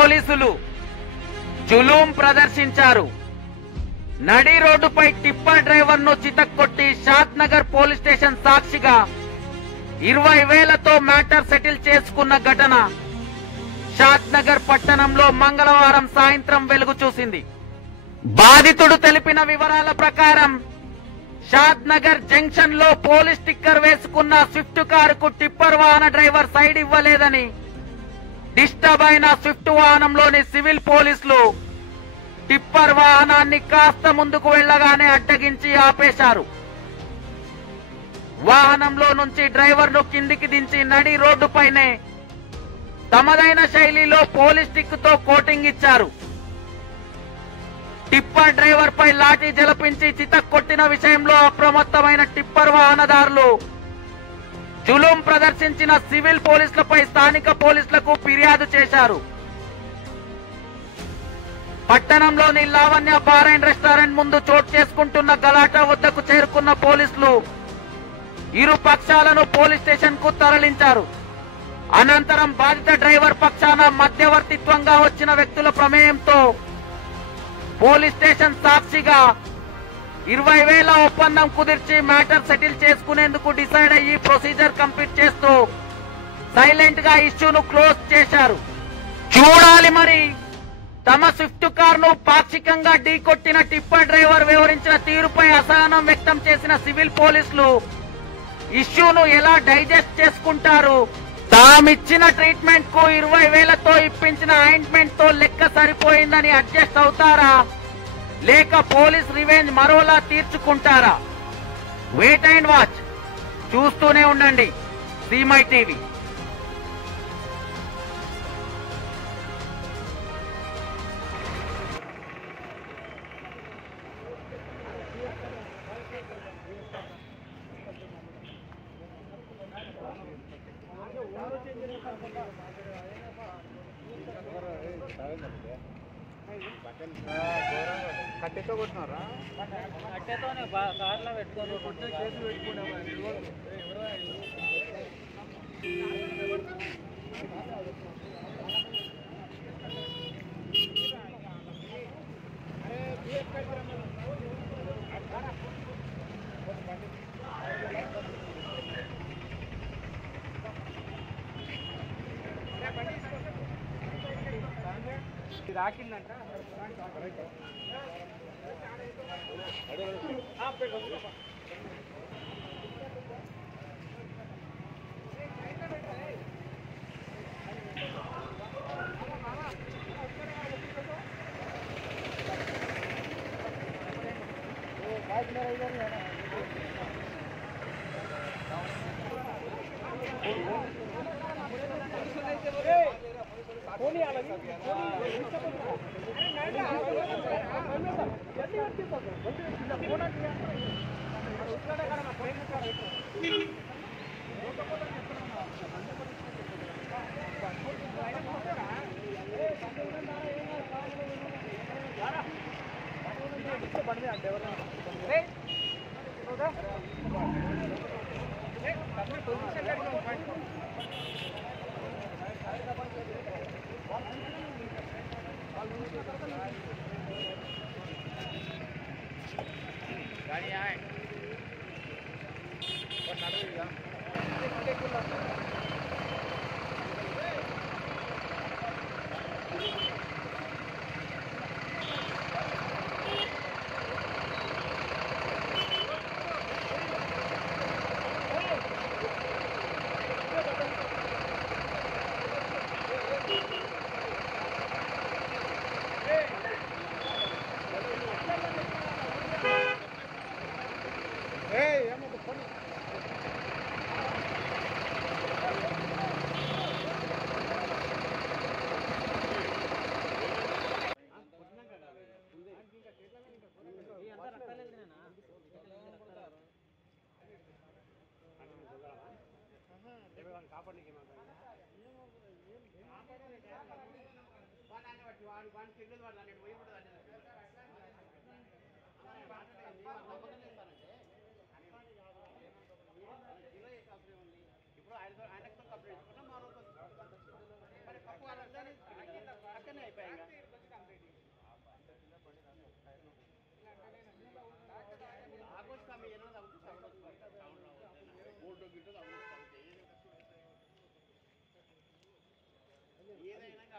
పోలీసులు జులూం ప్రదర్శించారు. నడి రోడ్డుపై టిప్పర్ డ్రైవర్ ను చితక్కొట్టి షాద్ నగర్ పోలీస్ స్టేషన్ సాక్షిగా 20,000తో మ్యాటర్ సెటిల్ చేసుకున్న ఘటన షాద్ నగర్ పట్టణంలో మంగళవారం సాయంత్రం వెలుగు చూసింది. బాధితుడు తెలిపిన వివరాల ప్రకారం షాద్ నగర్ జంక్షన్ లో పోలీస్ స్టిక్కర్ వేసుకున్న స్విఫ్ట్ కారుకు టిప్పర్ వాహన డ్రైవర్ సైడ్ ఇవ్వలేదని డిస్టర్బ్ అయిన స్విఫ్ట్ వాహనంలోని సివిల్ పోలీసులు టిప్పర్ వాహనాన్ని కాస్త ముందుకు వెళ్లగానే అడ్డగించి ఆపేశారు. వాహనంలో నుంచి డ్రైవర్ ను కిందికి దించి నడి రోడ్డుపైనే తమదైన శైలిలో పోలీస్ స్టిక్ తో కోటింగ్ ఇచ్చారు. టిప్పర్ డ్రైవర్ పై లాఠీ జలపించి చితక్కొట్టిన విషయంలో అప్రమత్తమైన టిప్పర్ వాహనదారులు జులుం ప్రదర్శించిన సివిల్ పోలీసులపై స్థానిక పోలీసులకు ఫిర్యాదు చేశారు. పట్టణంలోని లావణ్య బార్ అండ్ రెస్టారెంట్ ముందు చోటు చేసుకుంటున్న గలాటా వద్దకు చేరుకున్న పోలీసులు ఇరు పక్షాలను పోలీస్ స్టేషన్ కు తరలించారు. అనంతరం బాధిత డ్రైవర్ పక్షాన మధ్యవర్తిత్వంగా వచ్చిన వ్యక్తుల ప్రమేయంతో పోలీస్ స్టేషన్ సాక్షిగా 20,000 ఒప్పందం కుదిర్చి మ్యాటర్ సెటిల్ చేసుకునేందుకు డిసైడ్ అయ్యి ప్రొసీజర్ కంప్లీట్ చేస్తూ సైలెంట్ గా ఇష్యూను క్లోజ్ చేశారు. చూడాలి మరి తమ స్విఫ్ట్ కార్ ను పాక్షికంగా ఢీకొట్టిన టిప్పర్ డ్రైవర్ వివరించిన తీరుపై అసహనం వ్యక్తం చేసిన సివిల్ పోలీసులు ఇష్యూను ఎలా డైజెస్ట్ చేసుకుంటారు, తామిచ్చిన ట్రీట్మెంట్ కు 20,000తో ఇప్పించిన ఆయింట్మెంట్ తో లెక్క సరిపోయిందని అడ్జస్ట్ అవుతారా, లేక పోలీస్ రివెంజ్ మరోలా తీర్చుకుంటారా? Wait and watch. చూస్తూనే ఉండండి సీమై టీవీ. కట్టెతో కొట్టినారా? కట్టెతోనే కార్లో పెట్టుకోరు, కేసు పెట్టుకున్నాము. రాకిందంట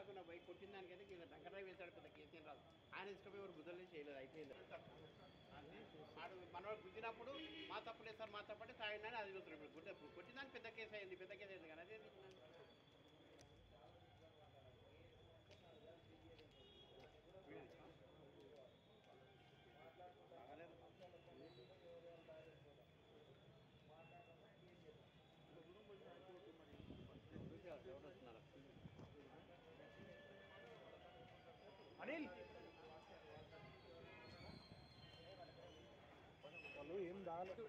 కాకుండా పోయి కొట్టిన దానికైతే కింద టంకరాయి వేశాడు, పెద్ద కేసు ఏం రాదు. ఆయన తీసుకుపోయి ఎవరు గుద్దలు చేయలేదు, అయిపోయింది. ఆడు మనవాడు గుద్దినప్పుడు మా తప్పులేదు సార్, మా తప్పంటే తాగినాని అది చూస్తున్నాడు. ఇప్పుడు గుడ్డ కొట్టిన దానికి పెద్ద కేసు అయింది, పెద్ద కేసు అయింది కానీ అదేంటి అనిల్ వాళ్ళు ఏం తాగలేదు.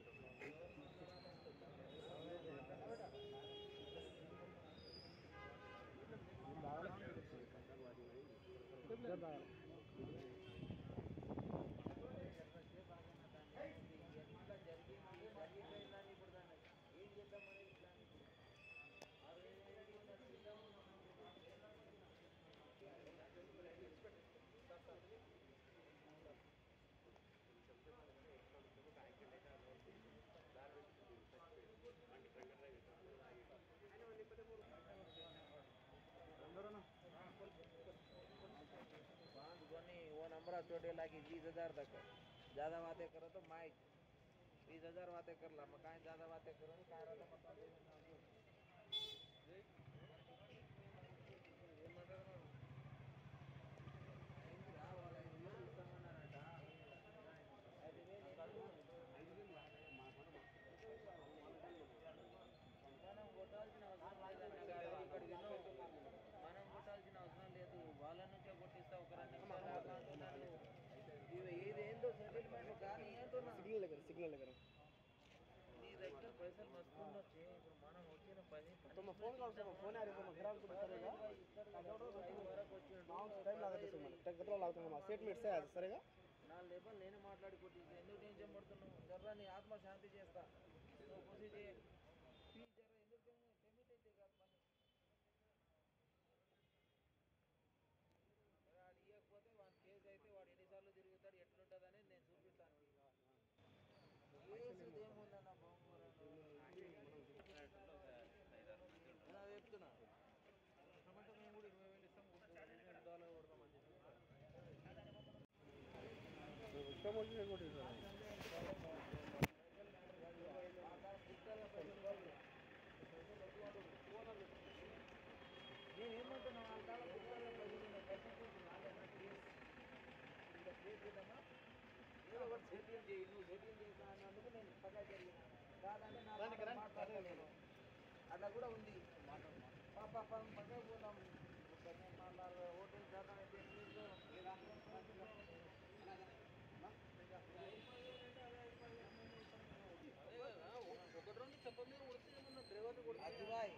वो नंबर छोटे लागी 20,000 तक ज़्यादा बातें करो तो माइक 20,000 बातें कर ला, मैं ज़्यादा बातें करो नहीं कह रहा था మనం కొట్టాల్సిన అవసరం లేదు, వాళ్ళ నుంచే కొట్టిస్తా. ఒక 2 నిమిషాలు అంటున్నాను, ఇదేందో సెటిల్మెంట్ కానీ సిగ్నల్ దగ్గర నీ దగ్గర పైసలు మస్తు ఉండొచ్చు. ఇప్పుడు మనం వచ్చిన 10 ఫోన్ కావాలి, ఫోన్ వరకు స్టేట్మెంట్ సరేగా నా లేబర్ నేను మాట్లాడి కొట్టిస్తా. ఎందుకు టెన్షన్ పడుతున్నావు? జర్రా నీ ఆత్మ శాంతి చేస్తా. నువ్వు ఖుషి చేయ జర్రా, ఎందుకు టెమిట్ అయితే కాదు పని. వాడు ఇవ్వకపోతే వాడి కేసు అయితే వాడు ఎన్నిసార్లు తిరుగుతాడు, ఎట్లుంటుంది అనేది నేను చూపిస్తాను. కేసు ఏముందన్న చెప్తున్నా. టమాటో మేము కూడా 20,000 ఇస్తాం, $20 కొడతామని చెప్పి ఇష్టం వచ్చిన కొట్టింది. నేనేమంటున్నా, వాళ్ళ కాలం పుస్తకాల్లో ఏదో ఒకటి సెటిల్ చేయి. నువ్వు సెటిల్ చేస్తా అన్నందుకు నేను పక్క జరిగిన కాదంటే నా మాట్లాడలేను. అట్లా కూడా ఉంది. పక్కకు పోతాం. నేను మాట్లాడాలి. హోటల్ శాతం అయితే ఒకటి రెండు చెప్ప మీద కొడుతుంది డ్రైవర్ని కొడుతుంది. అజిబాయ్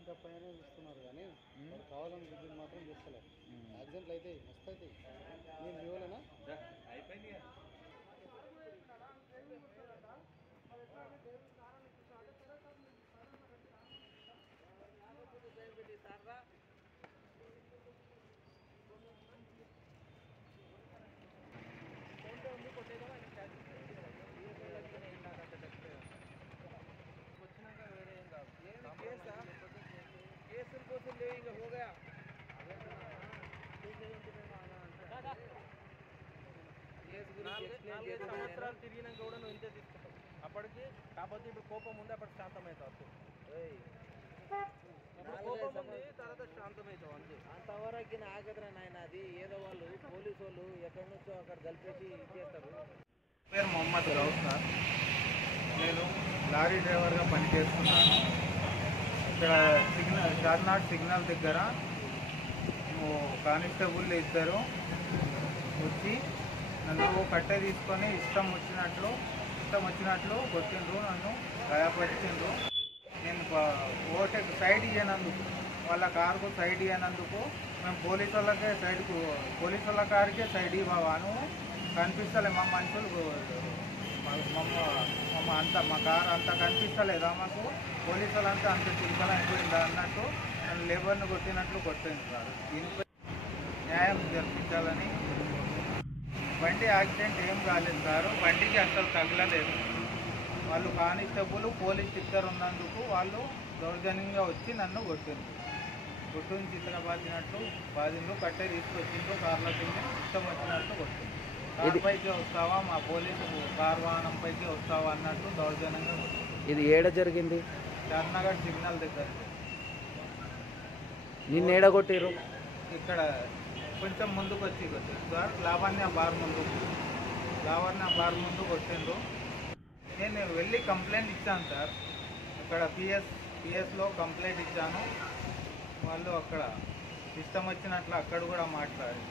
చేసిన తప్పైనా చూస్తున్నారు కానీ వాడు కావాలని గుద్దిని మాత్రం చేస్తలేదు. యాక్సిడెంట్లు అయితే మస్తు అవుతాయి. నేను ఇవ్వలేనా కేసుల కోసం లేవు, ఇంకా హోగా సంవత్సరాలు తిరిగినాక కూడా నువ్వు ఇంతే తీసుకుంటావు. అప్పటికి కాకపోతే ఇప్పుడు కోపం ఉంది, అప్పటికి శాంతమవుతావు. కోపం ఉంది, తర్వాత శాంతమవుతావు అంతే. అంతవరకు ఆగదురా నాయన. అది ఏదో వాళ్ళు పోలీసు వాళ్ళు ఎక్కడి నుంచో అక్కడ కలిపేసి ఇచ్చేస్తారు. పేరు మొహమ్మద్ రౌఫ్ సార్. నేను లారీ డ్రైవర్గా పనిచేస్తున్నాను. ఇక్కడ చార్నాడ్ సిగ్నల్ దగ్గర కానిస్టేబుల్ ఇద్దరు వచ్చి నన్ను కట్టె తీసుకొని ఇష్టం వచ్చినట్లు కొట్టిండ్రు, నన్ను గాయపరిచిండ్రు. నేను ఓవర్టేక్ సైడ్ ఇయ్యనందుకు, వాళ్ళ కారుకు సైడ్ ఇయ్యనందుకు మేము పోలీసు వాళ్ళ కారుకే సైడ్ ఇవ్వవాను కనిపిస్తలే మా మనుషులు మా కారు అంతా కనిపిస్తలేదా మాకు, పోలీసు వాళ్ళంతా అంత చింతలు అయిపోయిందా అన్నట్టు నన్ను లేబర్ని కొట్టినట్లు కొట్టింది సార్. దీనిపై న్యాయం జరిపించాలని. బండి యాక్సిడెంట్ ఏం కాలేదు సార్, బండికి అసలు తగలలేదు. వాళ్ళు కానిస్టేబుల్ పోలీస్ స్టిక్కర్ ఉన్నందుకు వాళ్ళు దౌర్జన్యంగా వచ్చి నన్ను కొట్టుని బాధిండ్రు, కట్టె తీసుకొచ్చిండ్రు, కార్లో కింద ఇష్టం వచ్చినట్టు కొట్టిండ్రు. కార్ పైకి వస్తావా, మా పోలీసు కార్ వాహనం పైకి వస్తావా అన్నట్టు దౌర్జన్యంగా కొట్టిండ్రు. ఇది ఏడ జరిగింది? చార్నగర్ సిగ్నల్ దగ్గర. నిన్ను ఏడ కొట్టిరు? ఇక్కడ కొంచెం ముందుకు వచ్చి కొట్టిండ్రు సార్. లావణ్య బార్ ముందు కొట్టిండ్రు. నేను వెళ్ళి కంప్లైంట్ ఇచ్చాను సార్. ఇక్కడ పిఎస్లో కంప్లైంట్ ఇచ్చాను. వాళ్ళు అక్కడ ఇష్టం వచ్చినట్లు అక్కడ కూడా మాట్లాడి